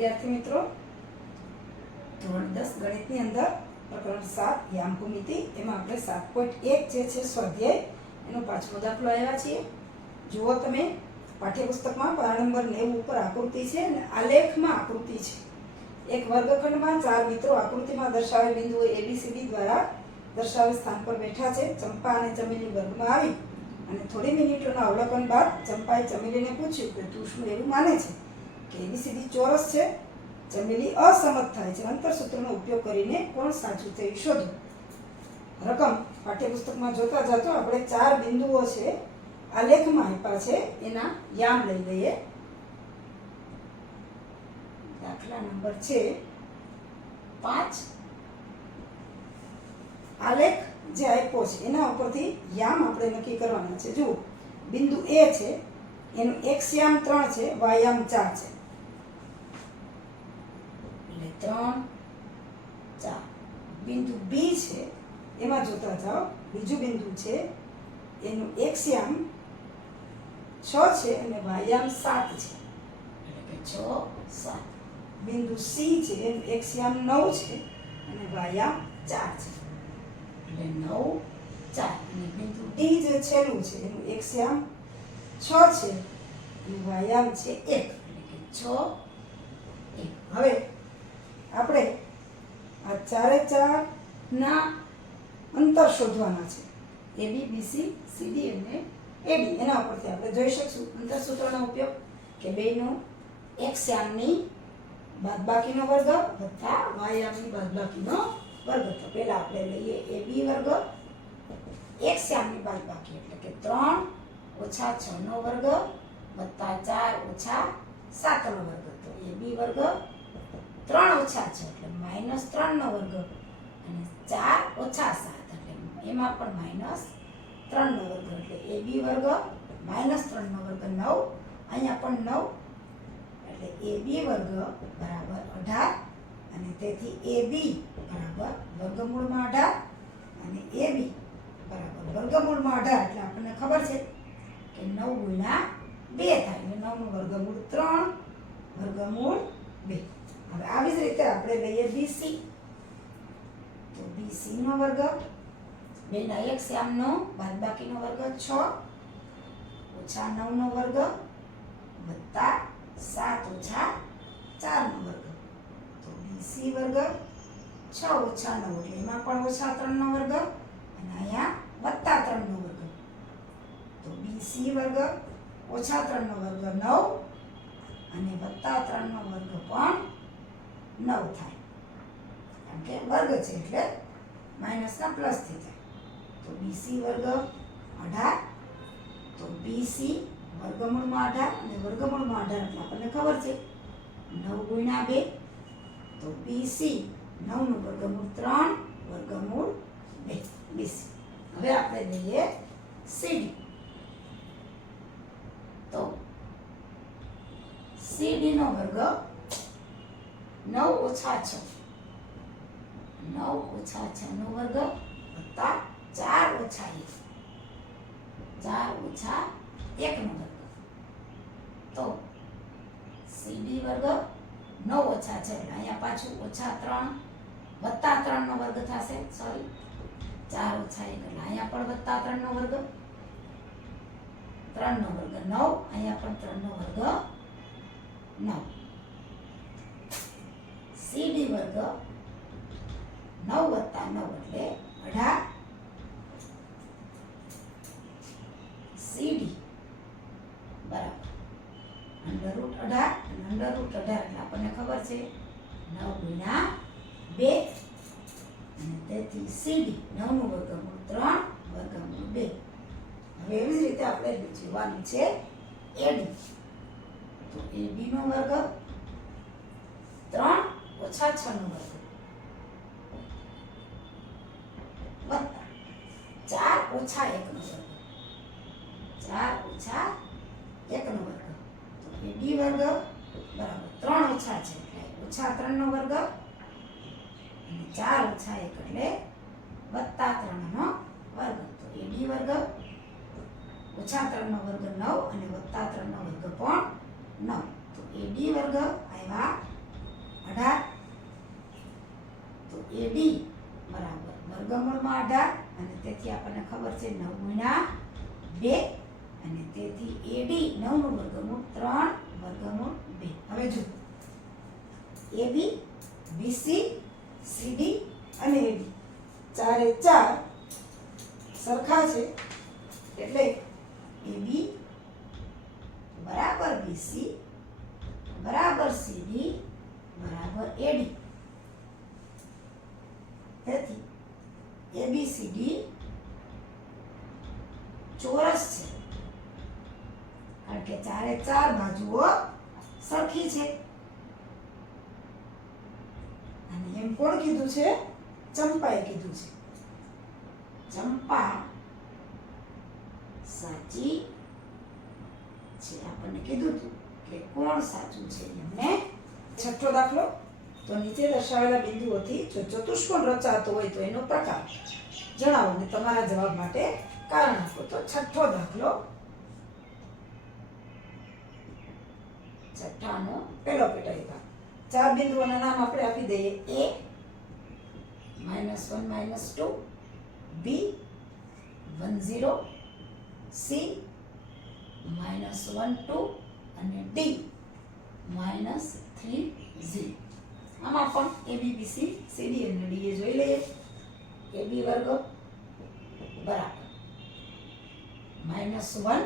વિદ્યાર્થી મિત્રો, ધોરણ 10 ગણિતની અંદર પ્રકરણ 7 યામ ભૂમિતિ એમાં આપણે 7.1 જે છે સ્વાધ્યાય એનો પાંચમો દાખલો આવ્યા છીએ. જુઓ તમે, પાઠ્યપુસ્તકમાં પાના નંબર 90 ઉપર આકૃતિ છે અને આલેખમાં આકૃતિ છે. એક વર્ગખંડમાં 4 મિત્રો આકૃતિમાં દર્શાવેલ બિંદુઓ ABCD દ્વારા દર્શાવેલ સ્થાન પર બેઠા છે. ચંપા અને ચમેલી વર્ગમાં આવી અને થોડી મિનિટોના અવલોકન બાદ ચંપાએ ચમેલીને પૂછ્યું કે તું શું એવું માને છે કે ABCD ચોરસ છે? ચમેલી અસમત થાય છે. અંતરસૂત્રનો ઉપયોગ કરીને કોણ સાચું તે શોધો. રકમ પાઠ્યપુસ્તકમાં જોતા જતો આપણે 4 બિંદુઓ છે આલેખમાં આપ્યા છે, એના યામ લઈ લઈએ. દાખલા નંબર છે 5. આલેખ જે આપ્યો છે એના ઉપરથી યામ આપણે નક્કી કરવાના છે. જુઓ, બિંદુ A છે, એનું x યામ 3 છે, y યામ 4 છે. 3, 4. બિંદુ B છે એમાં જોતા જાઓ, બીજું બિંદુ છે એનું x યામ 6 છે અને y યામ 7 છે, એટલે કે 6, 7. બિંદુ C છે એનું x યામ 9 છે અને y યામ 4 છે, એટલે 9, 4. અને બિંદુ D જે છેલ્લું છે એનું x યામ 6 છે અને y યામ છે 1, એટલે કે 6, 1. હવે આપણે આ 4 ના અંતર શોધવાના છે. AB, BC, CD અને AD. એના ઉપરથી આપણે જોઈ શકશું અંતરસૂત્રનો ઉપયોગ કે બેનો x યામની બાદબાકીનો વર્ગ વત્તા y યામની બાદબાકીનો વર્ગ. તો પહેલા આપણે લઈએ AB વર્ગ, x યામની બાદબાકી એટલે કે 3 ઓછા 6 નો વર્ગ વત્તા 4 ઓછા 7 નો વર્ગ. તો AB વર્ગ 3 ઓછા 6 એટલે -3 નો વર્ગ અને 4 ઓછા 7 એટલે એમાં પણ -3 નો વર્ગ, એટલે AB વર્ગ -3 નો વર્ગ 9, અહીંયા પણ 9, એટલે AB વર્ગ બરાબર 18 અને તેથી AB બરાબર વર્ગમૂળમાં 18 અને AB બરાબર વર્ગમૂળમાં 18 એટલે આપણને ખબર છે કે 9 ગુણ્યા 2 થાય એટલે 9 નું વર્ગમૂળ 3 વર્ગમૂળ 2. હવે આવી જ રીતે આપણે લઈએ BC. તો BC નો વર્ગ બેના x યામનો બાદબાકીનો વર્ગ 6 ઓછા 9 નો વર્ગ વત્તા 7 ઓછા 4 નો વર્ગ. તો BC વર્ગ 6 ઓછા 9 એટલે એમાં પણ ઓછા 3 નો વર્ગ અને અહીંયા વત્તા 3 નો વર્ગ. તો BC વર્ગ ઓછા 3 નો વર્ગ 9 અને વત્તા 3 નો વર્ગ પણ 9 થાય, કારણ કે વર્ગ છે એટલે માઇનસના પ્લસ થઈ જાય. તો BC વર્ગ 18. તો BC વર્ગમૂળમાં 18 અને વર્ગમૂળમાં 18 એટલે આપણને ખબર છે 9 ગુણ્યા 2. તો BC 9 નું વર્ગમૂળ 3 વર્ગમૂળ 2 BC. હવે આપણે લઈએ CD. તો CD નો વર્ગ 9 ઓછા 6 નો વર્ગ વત્તા 4 ઓછા 1 નો વર્ગ. તો CD વર્ગ 9 ઓછા 6 એટલે અહીંયા પાછું ઓછા 3 વત્તા 3 નો વર્ગ થશે, સોરી 4 ઓછા 1 એટલે અહીંયા પણ વત્તા 3 નો વર્ગ, 3 નો વર્ગ 9, અહીંયા પણ 3 નો વર્ગ 9. CD વર્ગ 9 વત્તા 9 એટલે 18. CD બરાબર √18 અને √18 એટલે આપણને ખબર છે 9 ગુણ્યા 2 અને તેથી CD 9 નું વર્ગમૂળ 3 વર્ગમૂળ 2. હવે એવી જ રીતે આપણે જોવાનું છે AD. તો AD નો વર્ગ 3 ઓછા 6 નો વર્ગ વત્તા 4 ઓછા 1 નો વર્ગ, 4 ઓછા 1 નો વર્ગ. તો AD વર્ગ બરાબર 3 ઓછા છે એટલે ઓછા 3 નો વર્ગ અને 4 ઓછા 1 એટલે વત્તા 3 નો વર્ગ. તો AD વર્ગ ઓછા 3 નો વર્ગ 9 અને વત્તા 3 નો વર્ગ પણ 9. તો AD વર્ગ આવ્યા 18, તો AD બરાબર વર્ગમૂળમાં 18 અને તેથી આપણને ખબર છે 9 ગુણ્યા 2 અને તેથી AD 9 નું વર્ગમૂળ 3 વર્ગમૂળ 2. હવે જો AB, BC, CD અને AD ચારે ચાર સરખા છે એટલે AB બરાબર BC બરાબર CD બરાબર AD. તેથી ABCD ચોરસ છે કારણ કે ચારે ચાર બાજુઓ સરખી છે. અને એમ કોણ કીધું છે? ચંપાએ કીધું છે. ચંપા સાચી છે. આપણને કીધું હતું કે કોણ સાચું છે એમને. છઠ્ઠો દાખલો, તો નીચે દર્શાવેલા બિંદુઓથી જો ચતુષ્કોણ રચાતો હોય તો એનો પ્રકાર જણાવો અને તમારા જવાબ માટે કારણ આપો. તો છઠ્ઠો દાખલો, છઠ્ઠાનો પહેલો પેટા વિભાગ. ચાર બિંદુઓના નામ આપણે આપી દઈએ. A -1 -2, B 1 0, C -1 2 અને D -3 0. આમાં પણ A B B C C D અને D એ જોઈ લઈએ. AB વર્ગ બરાબર -1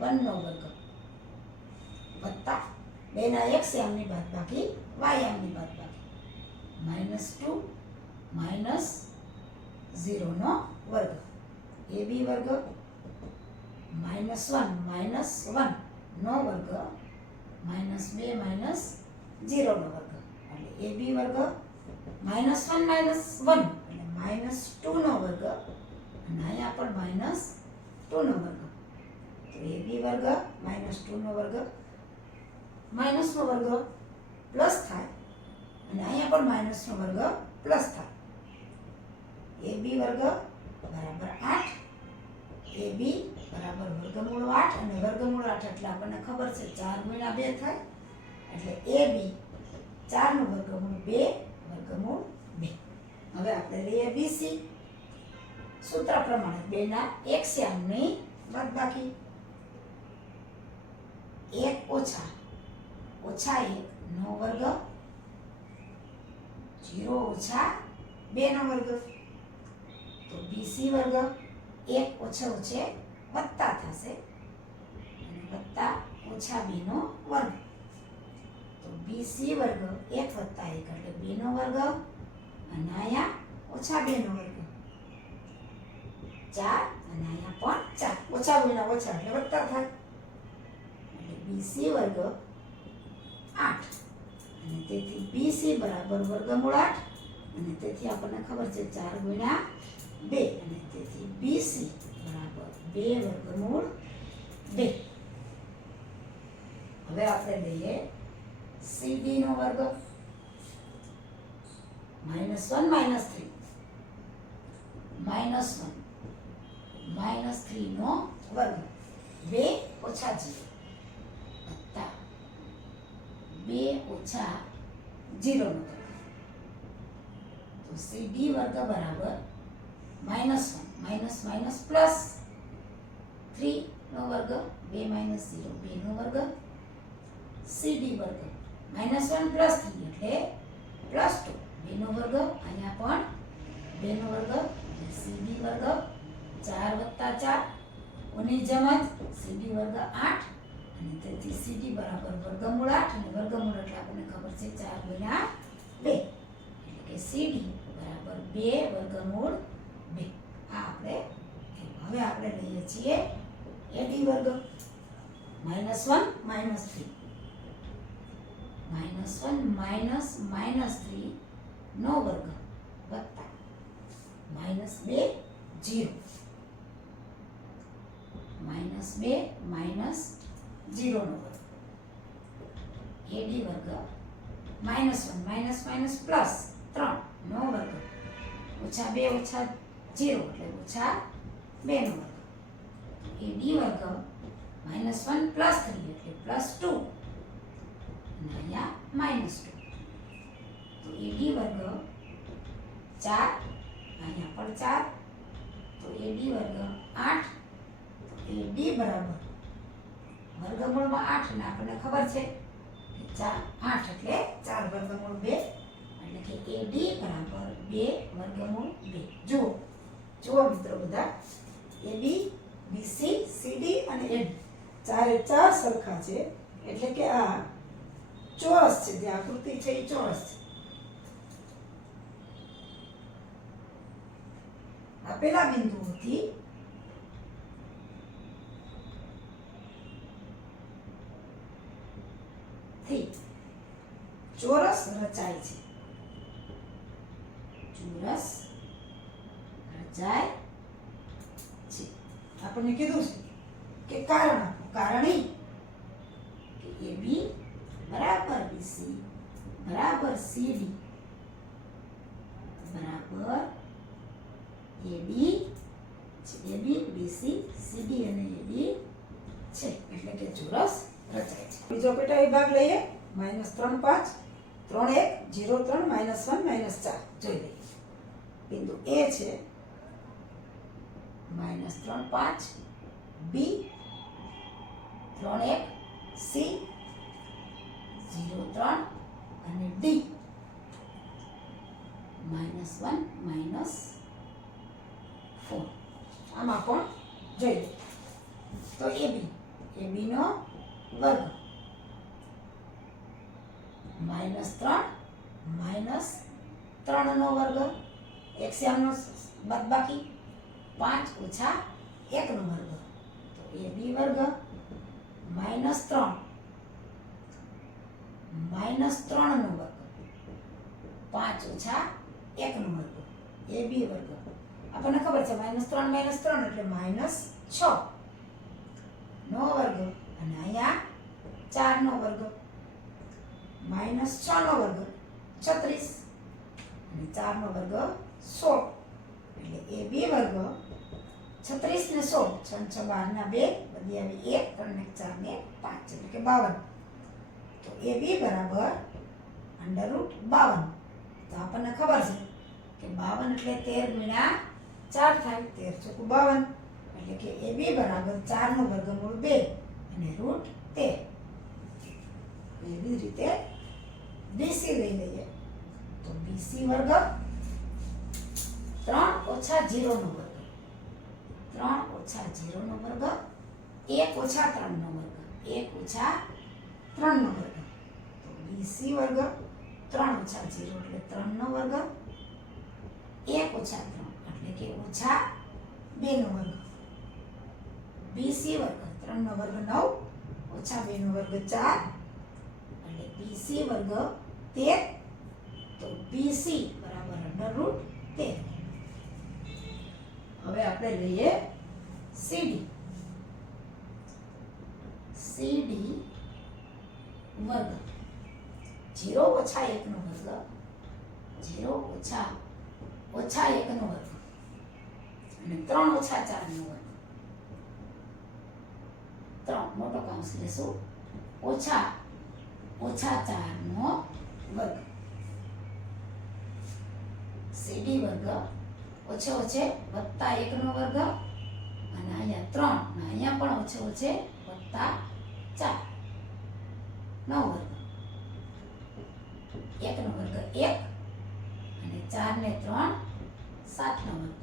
-1 નો વર્ગ વત્તા 2 ના x યામની બાદબાકી y યામની બાદબાકી -2 -0 નો વર્ગ. AB વર્ગ -1 -1 નો વર્ગ -2 -0 નો વર્ગ એટલે AB વર્ગ -1 -1 એટલે -2 નો વર્ગ અને અહીંયા પણ -2 નો વર્ગ. તો AB વર્ગ -2 નો વર્ગ માઇનસ નો વર્ગ પ્લસ થાય અને અહીંયા પણ માઇનસ નો વર્ગ પ્લસ થાય. AB વર્ગ બરાબર 8, AB બરાબર વર્ગમૂળ 8 અને વર્ગમૂળ 8 એટલે આપણને ખબર છે 4 ગુણ્યા 2 થાય એટલે AB 4 નું વર્ગમૂળ 2 વર્ગમૂળ 2. હવે આપણે લઈએ BC. સૂત્ર પ્રમાણે 2 ના x યામની બાદબાકી 1 ઓછા 1 નો વર્ગ 0 ઓછા 2 નો વર્ગ. તો BC વર્ગ 1 ઓછે ઓછે વત્તા થશે અને વત્તા ઓછા 2 નો વર્ગ. તો BC વર્ગ 1 વત્તા 1 એટલે 2 નો વર્ગ અને અહીંયા ઓછા 2 નો વર્ગ 4 અને અહીંયા પણ 4 ઓછા ગુણ્યા ઓછા એટલે વત્તા થાય એટલે BC વર્ગ 8 અને તેથી BC બરાબર વર્ગમૂળ 8 અને તેથી આપણને ખબર છે 4 ગુણ્યા 2 અને તેથી BC બરાબર 2 વર્ગમૂળ 2. હવે આપણે લઈએ CD નો વર્ગ -1 -3 -1 -3 નો વર્ગ 2 ઓછા 0 વત્તા 2 ઓછા 0 નો વર્ગ. તો CD વર્ગ બરાબર -1 પ્લસ 3 નો વર્ગ 2 -0 2 નો વર્ગ. CD વર્ગ -1 પ્લસ 3 એટલે પ્લસ 2 2 નો વર્ગ અહીંયા પણ 2 નો વર્ગ એટલે CD વર્ગ 4 વત્તા 4 ઓની જેમ જ CD વર્ગ 8 અને તેથી CD બરાબર વર્ગમૂળ 8 અને વર્ગમૂળ એટલે આપણને ખબર છે 4 ગુણ્યા 2 એટલે કે CD બરાબર 2 વર્ગમૂળ 2. આ આપણે હવે આપણે લઈએ છીએ AD વર્ગ -1 -3 -1 -3 નો વર્ગ વત્તા -2 0 -2 -0 નો વર્ગ. AD વર્ગ -1 પ્લસ 3 નો વર્ગ ઓછા 2 ઓછા 0 એટલે ઓછા 2 નો વર્ગ. AD વર્ગ -1 પ્લસ 3 એટલે પ્લસ 2 અને અહીંયા -2. તો AD વર્ગ 4, અહીંયા પણ 4, તો AD વર્ગ 8. તો AD બરાબર વર્ગમૂળમાં 8 ને આપણને ખબર છે કે 8 એટલે 4 વર્ગમૂળ 2, એટલે કે AD બરાબર 2 વર્ગમૂળ 2. જુઓ મિત્રો બધા, AB, BC, CD અને AD ચારે ચાર સરખા છે, એટલે કે આ ચોરસ છે. જે આકૃતિ છે એ ચોરસ છે. આપેલા બિંદુઓથી ચોરસ રચાય છે. ચોરસ રચાય છે. આપણને કીધું છે કે કારણ આપો. કારણ એ કે AB બરાબર BC બરાબર CD બરાબર AD છે. AB, BC, CD અને AD છે, એટલે કે ચોરસ રચાય છે. બીજો પેટા વિભાગ લઈએ. -3, 5, 3, 1, 0, 3, -1, -4 જોઈ લઈએ. બિંદુ A છે -3, 5, B 3, 1, C 0, 3 અને D -1, -4. આમાં પણ જોઈ લઈએ. તો AB નો વર્ગ -3 નો વર્ગ, LCM નો બાદબાકી 5 - 1 નો વર્ગ. તો AB વર્ગ -3 નો વર્ગ 5 - 1 નો વર્ગ. AB વર્ગ આપણને ખબર છે -3 એટલે -6 નો વર્ગ, અને અહીંયા 4 નો વર્ગ, -6 નો વર્ગ 36 અને 4 નો વર્ગ 16. એટલે AB વર્ગ 36 ને 16, 6 6 12 ના 2, બધી આવી 1, 3 ને 4 ને 5, એટલે કે 52. તો AB બરાબર √52. તો આપણને ખબર છે કે 52 એટલે 13 ગુણ્યા 4 થાય, 13 ચોકું 52, એટલે કે AB બરાબર 4 નો વર્ગમૂળ 2 અને √13. એવી રીતે BC લઈ લઈએ. તો BC વર્ગ 3 - 0 નો વર્ગ, 3 - 0 નો વર્ગ, 1 - 3 નો વર્ગ, 1 - 3 નો વર્ગ. તો BC વર્ગ 3 - 0 એટલે 3 નો વર્ગ, 1 - 3 એટલે કે -2 નો વર્ગ. BC વર્ગ 3 નો વર્ગ 9 - 2 નો વર્ગ 4, એટલે BC વર્ગ 13. તો BC બરાબર √13. હવે આપણે લઈએ CD. CD વર્ગ 0 - 1 નો વર્ગ, 0 - 1 નો વર્ગ, અને 3 - 4 નો વર્ગ. 3 મોટો કૌંસ લેશું, -4 નો વર્ગ. CD વર્ગ ઓછે ઓછે +1 નો વર્ગ, અને અહીંયા 3 અને અહીંયા પણ ઓછે ઓછે +4 નો વર્ગ. 1 નો વર્ગ 1, અને 4 ને 3 7 નો વર્ગ.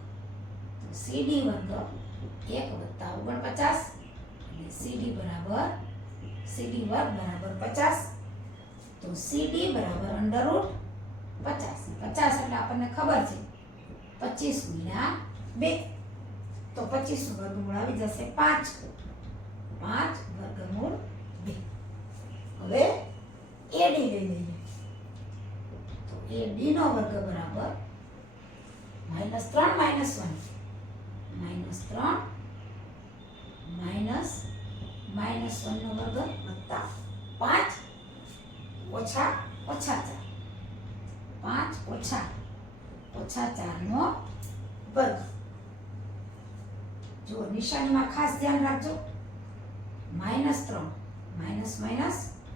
તો CD વર્ગ 1 + 49, અને CD વર્ગ બરાબર 50. તો CD બરાબર √50. 50 એટલે આપણને ખબર છે 25 ગુણ્યા 2, તો 25 નું વર્ગમૂળ આવી જશે 5, 5 વર્ગમૂળ 2. હવે AD લઈ લઈએ. તો AD નો વર્ગ બરાબર -3 - 1, -3 -1 નો વર્ગ વત્તા 5 ઓછા 4, 5 ઓછા 4 નો વર્ગ. જો નિશાનીમાં ખાસ ધ્યાન રાખજો, -3 માઇનસ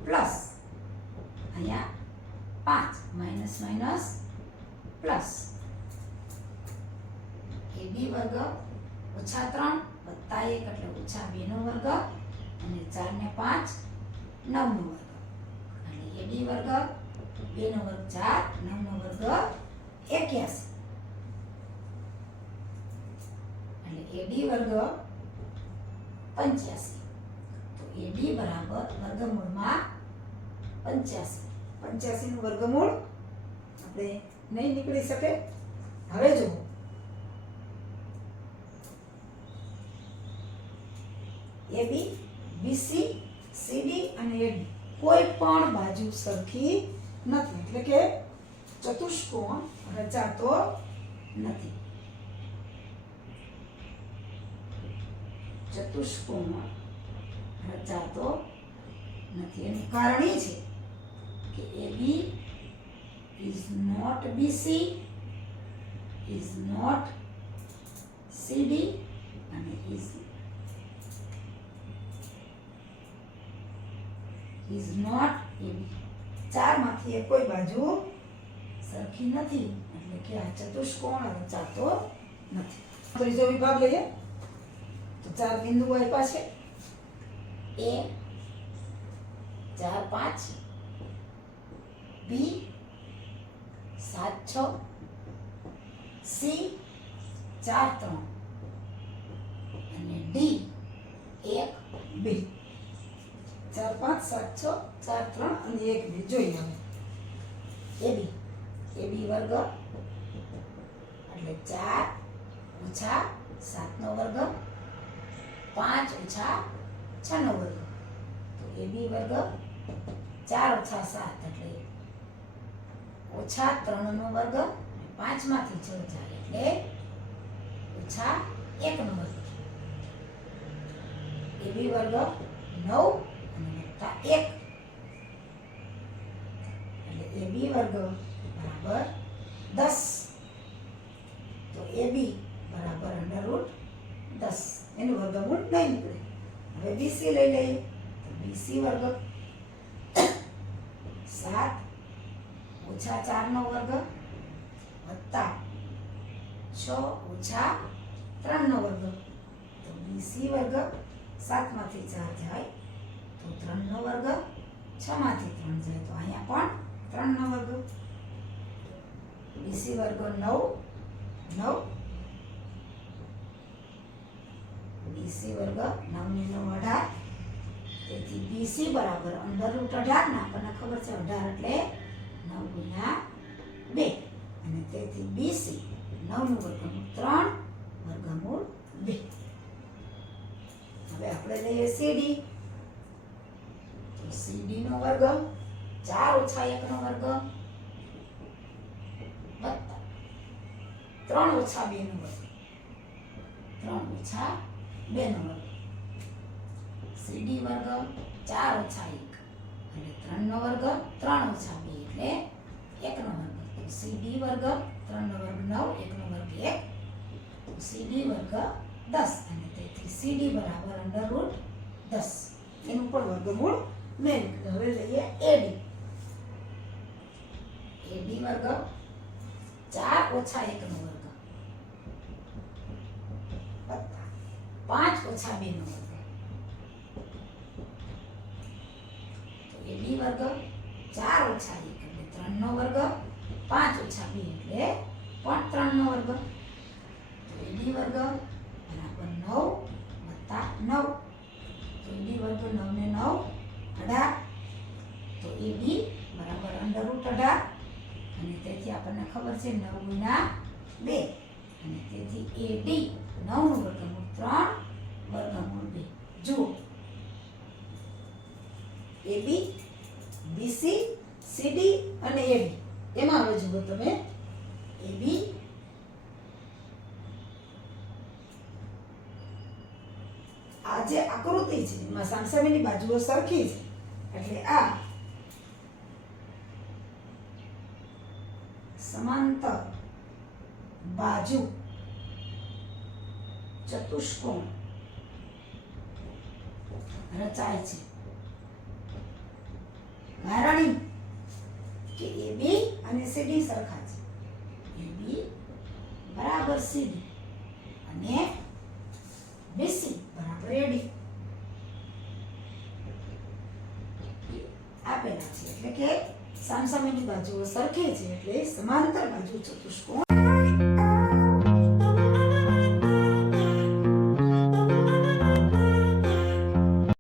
પ્લસ, અહીંયા 5 માઇનસ માઇનસ પ્લસ ab વર્ગ ઓછા 3 વત્તા 1 એટલે ઓછા 2 નો વર્ગ અને 4 ને 5 9 નો વર્ગ એટલે ab વર્ગ 2 નો વર્ગ 4 9 નો વર્ગ 81 એટલે ad વર્ગ 85 તો ad બરાબર વર્ગમૂળમાં 85 85 નું વર્ગમૂળ આપણે નહીં નીકળી શકે. હવે જુઓ AB BC CD અને AD કોઈ પણ બાજુ સરખી નથી એટલે કે ચતુષ્કોણ રચાતો નથી. ચતુષ્કોણ રચાતો નથી એનું કારણ એ છે કે AB is not BC is not CD અને is not AB. ચારમાંથી એક કોઈ બાજુ સરખી નથી એટલે કે આ ચતુષ્કોણ રચાતો નથી. ત્રીજો વિભાગ લઈએ તો 4 બિંદુઓ આપ્યા છે. A 4 5 B 7 6 C 4 3 અને D 1 2 4 5 7 6 4 3 અને 1 2 જોઈએ. હવે AB વર્ગ એટલે 4 ઓછા 7 નો વર્ગ 5 ઓછા 6 નો વર્ગ તો AB વર્ગ 4 ઓછા 7 એટલે ઓછા 3 નો વર્ગ 5 માંથી 6 જાય એટલે ઓછા 1 નો વર્ગ AB વર્ગ 9 અને વત્તા 1 એટલે AB વર્ગ બરાબર 10 તો AB બરાબર અંડરરૂટ 10 એનું વર્ગમૂળ નહીં નીકળે. હવે BC લઈ લઈએ તો BC વર્ગ 7 ઓછા 4 નો વર્ગ વત્તા 6 ઓછા 3 નો વર્ગ તો BC વર્ગ 7 માંથી 4 જાય તો 3 નો વર્ગ 6 માંથી 3 જાય તો અહીંયા પણ 3 નો વર્ગ BC વર્ગ 9 BC વર્ગ 9 ને 9 18 તેથી BC બરાબર અંડરરૂટ 18 ને આપણને ખબર છે 18 એટલે 9 ગુણ્યા 2 અને તેથી BC 9 નું વર્ગમૂળ 3 વર્ગમૂળ 2. હવે આપણે લઈએ CD તો CD નો વર્ગ 4 ઓછા 1 નો વર્ગ વત્તા 3 ઓછા 2 નો વર્ગ 3 ઓછા 2 નો વર્ગ CD વર્ગ 4 ઓછા 1 એટલે 3 નો વર્ગ 3 ઓછા 2 એટલે 1 નો વર્ગ તો CD વર્ગ 3 નો વર્ગ 9 1 નો વર્ગ 1 તો CD વર્ગ 10 અને તેથી CD બરાબર અંડરરૂટ 10 એનું પણ વર્ગમૂળ નહીં. હવે લઈએ AD વર્ગ 4 ઓછા 1 નો વર્ગ વત્તા 5 ઓછા 2 નો વર્ગ તો AD વર્ગ 4 ઓછા 1 એટલે 3 નો વર્ગ 5 ઓછા 2 એટલે પણ 3 નો વર્ગ તો AD વર્ગ બરાબર 9 વત્તા 9 તો AD વર્ગ 9 ને 9 18 તો AD બરાબર અંડરરૂટ 18 અને તેથી આપણને ખબર છે 9 ગુણ્યા 2 અને તેથી AD 9 નું વર્ગમૂળ 3 વર્ગમૂળ 2. જુઓ AB BC CD અને AD એમાં હવે જુઓ તમે AB આ જે આકૃતિ છે એમાં સામસામેની બાજુઓ સરખી છે એટલે આ સમાંતર બાજુ ચતુષ્કોણ રચાય છે. કારણ કે એ બી અને સીડી સરખા છે. એ બી બરાબર સીડી અને બીસી બરાબર એડી આપેલા છે. એટલે કે સામસામેની બાજુઓ સરખી છે એટલે સમાંતર બાજુ ચતુષ્કોણ